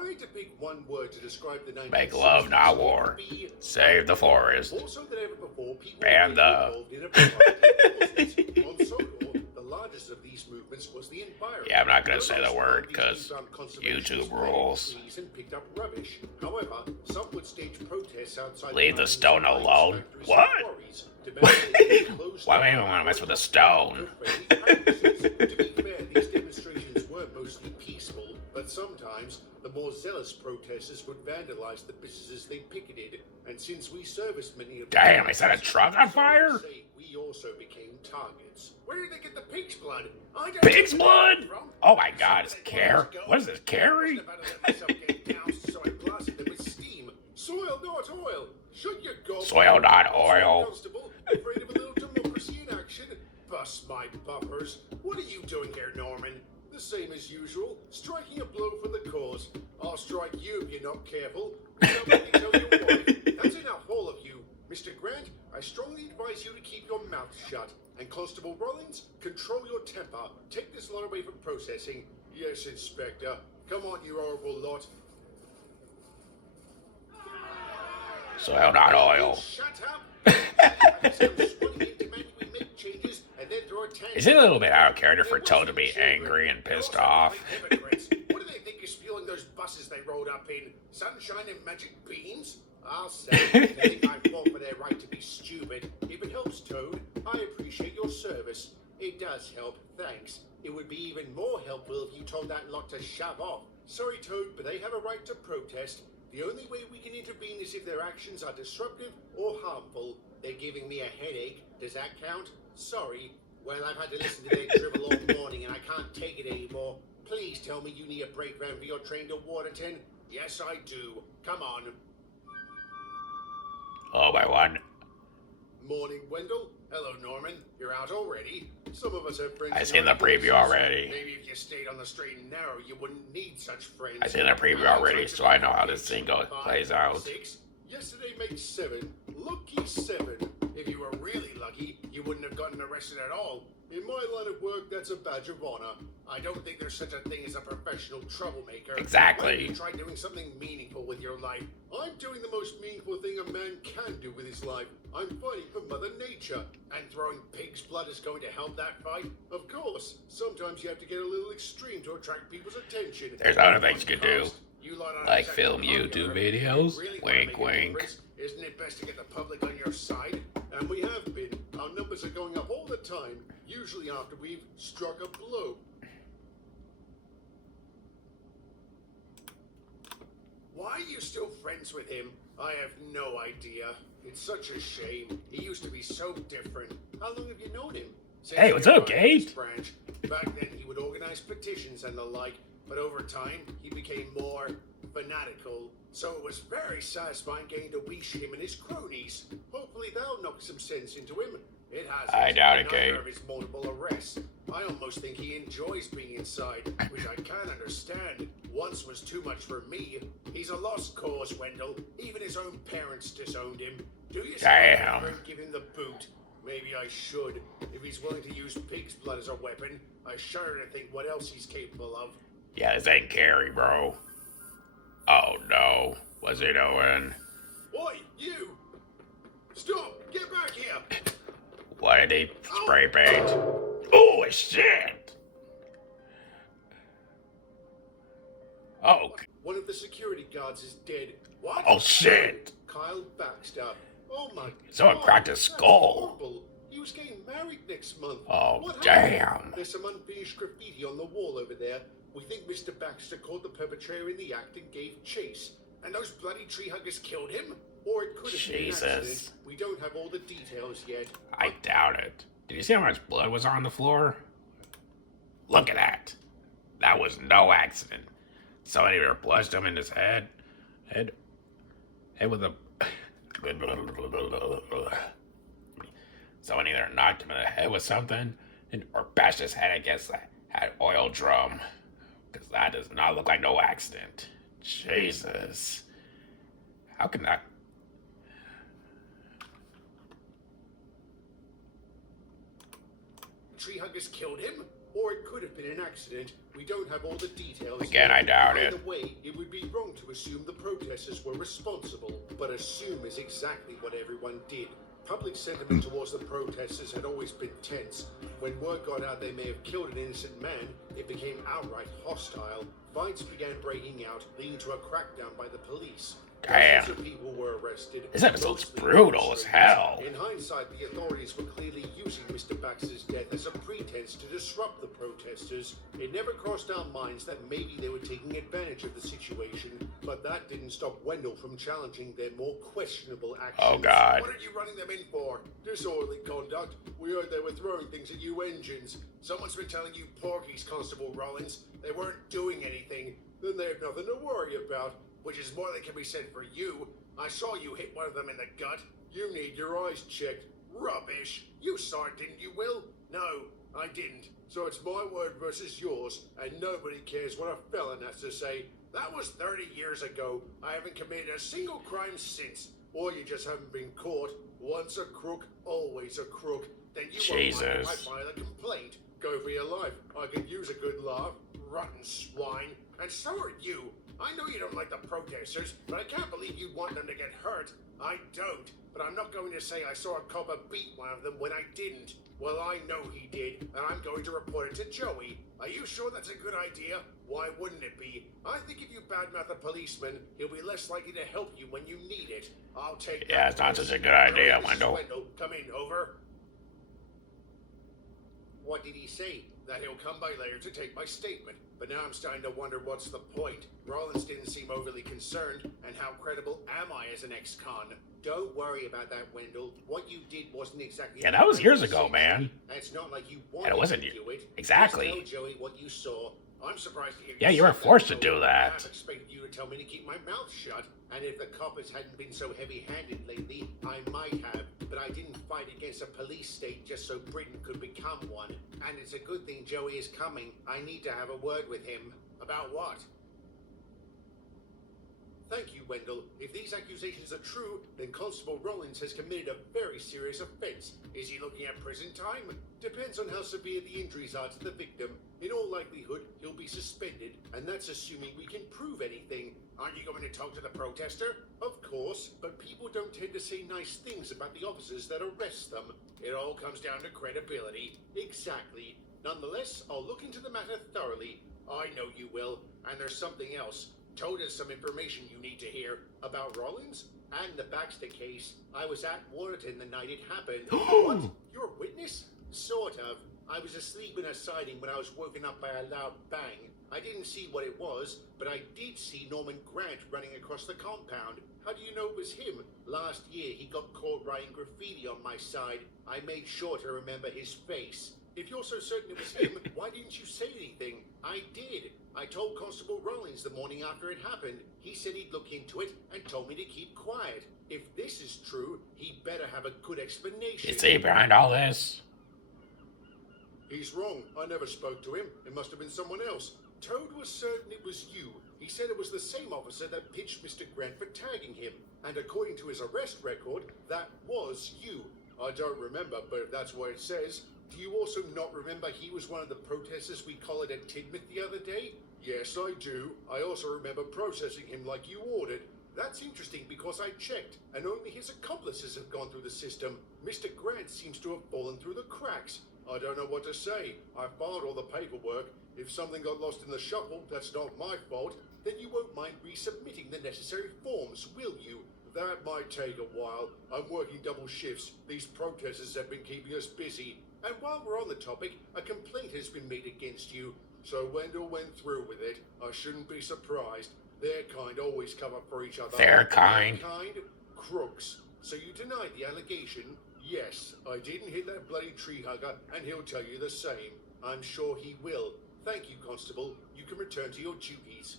I had to pick one word to describe the 1960s, Make love, not war. Save the forest. More so than ever before, people Ban the... involved in a variety of causes. On Sodor, the largest of these movements was the environment. Yeah, I'm not gonna say the word because YouTube rules. And picked up rubbish. However, some would stage protests outside. Leave the stone alone. What? Why would anyone want to mess with a stone? To be fair, these demonstrations were mostly peaceful, but sometimes the more zealous protesters would vandalize the businesses they picketed, and since we serviced many of them... Damn, they set a truck on fire? We also became targets. Where did they get the pig's blood? Pig's blood? Oh my god, it's What is this, Carrie? So I blasted them with steam. Soil, not oil. Shut your gob. Soil, not oil. Constable, afraid of a little democracy in action? Bust my buffers. What are you doing here, Norman? The same as usual, striking a blow for the cause. I'll strike you if you're not careful. Now let me tell your wife. That's enough, all of you. Mr. Grant, I strongly advise you to keep your mouth shut. And Constable Rollins, control your temper. Take this lot away from processing. Yes, Inspector. Come on, you horrible lot. Soil, not oil. Shut up. Is it a little bit out of character for Toad to be angry and pissed off? What do they think is fueling those buses they rode up in? Sunshine and magic beans? I'll say, they think I fought for their right to be stupid. If it helps, Toad, I appreciate your service. It does help, thanks. It would be even more helpful if you told that lot to shove off. Sorry, Toad, but they have a right to protest. The only way we can intervene is if their actions are disruptive or harmful. They're giving me a headache. Does that count? Sorry. Well, I've had to listen to their drivel all morning and I can't take it anymore. Please tell me you need a break round for your train to Waterton. Yes, I do. Come on. Oh, my one. Morning, Wendell. Hello, Norman. You're out already. Some of us have friends. I've seen the preview already. Maybe if you stayed on the straight and narrow, you wouldn't need such friends. I've seen the preview already, so I know how this thing plays out. 6. Yesterday made 7. Lucky 7. If you were really lucky, you wouldn't have gotten arrested at all. In my line of work, that's a badge of honor. I don't think there's such a thing as a professional troublemaker. Exactly. You try doing something meaningful with your life. I'm doing the most meaningful thing a man can do with his life. I'm fighting for Mother Nature. And throwing pig's blood is going to help that fight? Of course. Sometimes you have to get a little extreme to attract people's attention. There's other things you can do. Like film YouTube videos. Wink, wink. Isn't it best to get the public on your side? And we have been. Our numbers are going up all the time, usually after we've struck a blow. Why are you still friends with him? I have no idea. It's such a shame. He used to be so different. How long have you known him? Hey, what's up, Gage? Back then, he would organize petitions and the like, but over time, he became more fanatical. So it was very satisfying getting to weesh him and his cronies. Hopefully they'll knock some sense into him. It has. I doubt it, Kate. Of his multiple arrests. I almost think he enjoys being inside, which I can't understand. Once was too much for me. He's a lost cause, Wendell. Even his own parents disowned him. Do you give him the boot? Maybe I should. If he's willing to use pig's blood as a weapon, I shudder to think what else he's capable of. Yeah, this ain't Carrie, bro. Oh no. What's he doing? Oi, you! Stop! Get back here! What did he spray paint? Oh, shit! Oh. One of the security guards is dead. What? Oh, shit! Kyle Baxter. Oh my. Someone cracked his skull. Horrible. He was getting married next month. Oh, damn. There's some unfinished graffiti on the wall over there. We think Mr. Baxter caught the perpetrator in the act and gave chase. And those bloody tree huggers killed him? Or it could have been an accident. We don't have all the details yet. I doubt it. Did you see how much blood was on the floor? Look at that. That was no accident. Somebody either punched him in his head with a... Someone either knocked him in the head with something or bashed his head against that oil drum. Because that does not look like no accident. Jesus. How can that... Tree huggers killed him? Or it could have been an accident. We don't have all the details. Again, I doubt it. Either way, it would be wrong to assume the protesters were responsible, but assume is exactly what everyone did. Public sentiment towards the protesters had always been tense. When word got out they may have killed an innocent man, it became outright hostile. Fights began breaking out, leading to a crackdown by the police. Damn. Dozens of people were arrested. This episode's mostly brutal as demonstrators. hell. In hindsight, the authorities were clearly using Mr. Baxter's death as a pretense to disrupt the protesters. It never crossed our minds that maybe they were taking advantage of the situation, but that didn't stop Wendell from challenging their more questionable actions. Oh, God. What are you running them in for? Disorderly conduct. We heard they were throwing things at you engines. Someone's been telling you porkies, Constable Rollins. They weren't doing anything. Then they have nothing to worry about. Which is more than can be said for you. I saw you hit one of them in the gut. You need your eyes checked. Rubbish. You saw it, didn't you, Will? No, I didn't. So it's my word versus yours, and nobody cares what a felon has to say. That was 30 years ago. I haven't committed a single crime since. Or you just haven't been caught. Once a crook, always a crook. Then you won't mind if I file a complaint. Go for your life. I could use a good laugh. Rotten swine. And so are you. I know you don't like the protesters, but I can't believe you want them to get hurt. I don't, but I'm not going to say I saw a copper beat one of them when I didn't. Well, I know he did, and I'm going to report it to Joey. Are you sure that's a good idea? Why wouldn't it be? I think if you badmouth a policeman, he'll be less likely to help you when you need it. I'll take Yeah, it's not such a good idea, Wendell. Come in, over. What did he say? That he'll come by later to take my statement. But now I'm starting to wonder what's the point. Rollins didn't seem overly concerned, and how credible am I as an ex-con? Don't worry about that, Wendell. What you did wasn't exactly... Yeah, that was years ago, man. It's not like you wanted And it wasn't to do it. exactly. Just tell Joey what you saw. I'm surprised to hear Yeah, you were forced to do that. I expected you to tell me to keep my mouth shut. And if the coppers hadn't been so heavy-handed lately, I might have. But I didn't fight against a police state just so Britain could become one. And it's a good thing Joey is coming. I need to have a word with him. About what? Thank you, Wendell. If these accusations are true, then Constable Rollins has committed a very serious offense. Is he looking at prison time? Depends on how severe the injuries are to the victim. In all likelihood, he'll be suspended, and that's assuming we can prove anything. Aren't you going to talk to the protester? Of course, but people don't tend to say nice things about the officers that arrest them. It all comes down to credibility. Exactly. Nonetheless, I'll look into the matter thoroughly. I know you will. And there's something else. Told us some information you need to hear about Rollins and the Baxter case. I was at Waterton the night it happened. What? You're a witness? Sort of. I was asleep in a siding when I was woken up by a loud bang. I didn't see what it was, but I did see Norman Grant running across the compound. How do you know it was him? Last year he got caught writing graffiti on my side. I made sure to remember his face. If you're so certain it was him, why didn't you say anything? I did. I told Constable Rollins the morning after it happened. He said he'd look into it and told me to keep quiet. If this is true, he better have a good explanation. Is he behind all this? He's wrong. I never spoke to him. It must have been someone else. Toad was certain it was you. He said it was the same officer that pitched Mr. Grant for tagging him. And according to his arrest record, that was you. I don't remember, but if that's what it says. Do you also not remember he was one of the protesters we collared at Tidmouth the other day? Yes, I do. I also remember processing him like you ordered. That's interesting because I checked, and only his accomplices have gone through the system. Mr. Grant seems to have fallen through the cracks. I don't know what to say. I filed all the paperwork. If something got lost in the shuffle, that's not my fault. Then you won't mind resubmitting the necessary forms, will you? That might take a while. I'm working double shifts. These protesters have been keeping us busy. And while we're on the topic, a complaint has been made against you. So Wendell went through with it. I shouldn't be surprised. Their kind always cover for each other. Their kind? Their kind? Crooks. So you denied the allegation? Yes, I didn't hit that bloody tree hugger, and he'll tell you the same. I'm sure he will. Thank you, Constable. You can return to your duties.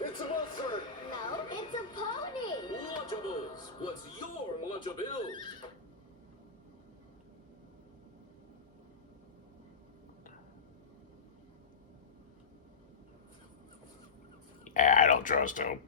It's a monster! No, it's a pony! Lunchables! What's your Lunchabill? Yeah, I don't trust him.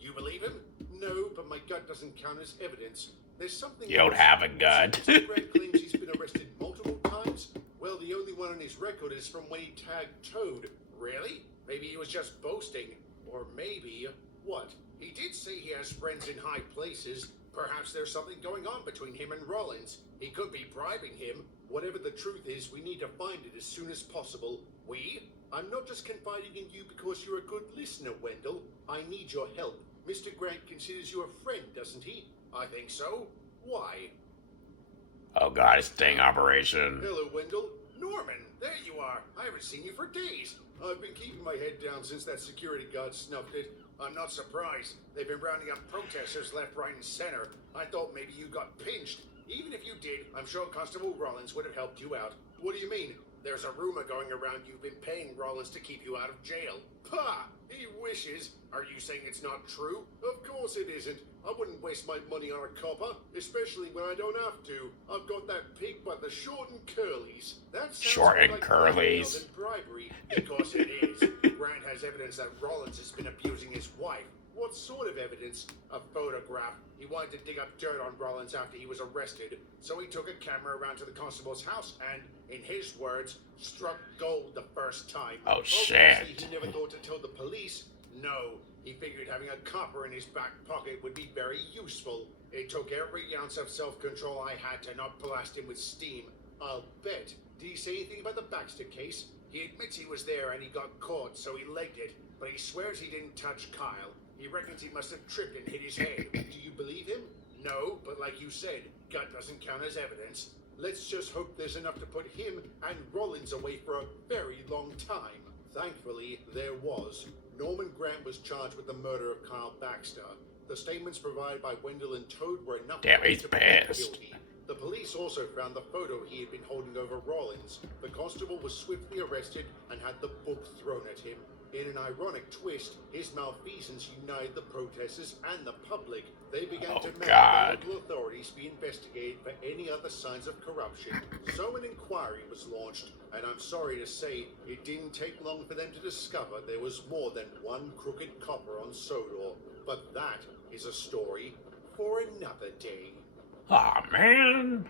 You believe him? No, but my gut doesn't count as evidence. There's something... You don't have a gut. Mr. Grant claims he's been arrested multiple times. Well, the only one on his record is from when he tagged Toad. Really? Maybe he was just boasting. Or maybe, what? He did say he has friends in high places. Perhaps there's something going on between him and Rollins. He could be bribing him. Whatever the truth is, we need to find it as soon as possible. We? I'm not just confiding in you because you're a good listener, Wendell. I need your help. Mr. Grant considers you a friend, doesn't he? I think so. Why? Oh god, it's sting operation. Hello, Wendell. Norman, there you are. I haven't seen you for days. I've been keeping my head down since that security guard snuffed it. I'm not surprised. They've been rounding up protesters left, right, and center. I thought maybe you got pinched. Even if you did, I'm sure Constable Rollins would have helped you out. What do you mean? There's a rumor going around you've been paying Rollins to keep you out of jail. Pah! He wishes. Are you saying it's not true? Of course it isn't. I wouldn't waste my money on a copper, especially when I don't have to. I've got that pig by the short and curlies. That sounds Short and like curlies. blackmail than bribery, because it is. Grant has evidence that Rollins has been abusing his wife. What sort of evidence? A photograph. He wanted to dig up dirt on Rollins after he was arrested, so he took a camera around to the constable's house and, in his words, struck gold the first time. Oh, shit. Obviously, he never thought to tell the police. No, he figured having a copper in his back pocket would be very useful. It took every ounce of self-control I had to not blast him with steam. I'll bet. Did he say anything about the Baxter case? He admits he was there and he got caught, so he legged it, but he swears he didn't touch Kyle. He reckons he must have tripped and hit his head. Do you believe him? No, but like you said, gut doesn't count as evidence. Let's just hope there's enough to put him and Rollins away for a very long time. Thankfully, there was. Norman Grant was charged with the murder of Kyle Baxter. The statements provided by Wendell and Toad were enough Damn, for him he's to be found pissed. guilty. The police also found the photo he had been holding over Rollins. The constable was swiftly arrested and had the book thrown at him. In an ironic twist, his malfeasance united the protesters and the public. They began to demand that local authorities be investigated for any other signs of corruption. So an inquiry was launched, and I'm sorry to say, it didn't take long for them to discover there was more than one crooked copper on Sodor. But that is a story for another day. Aw, man.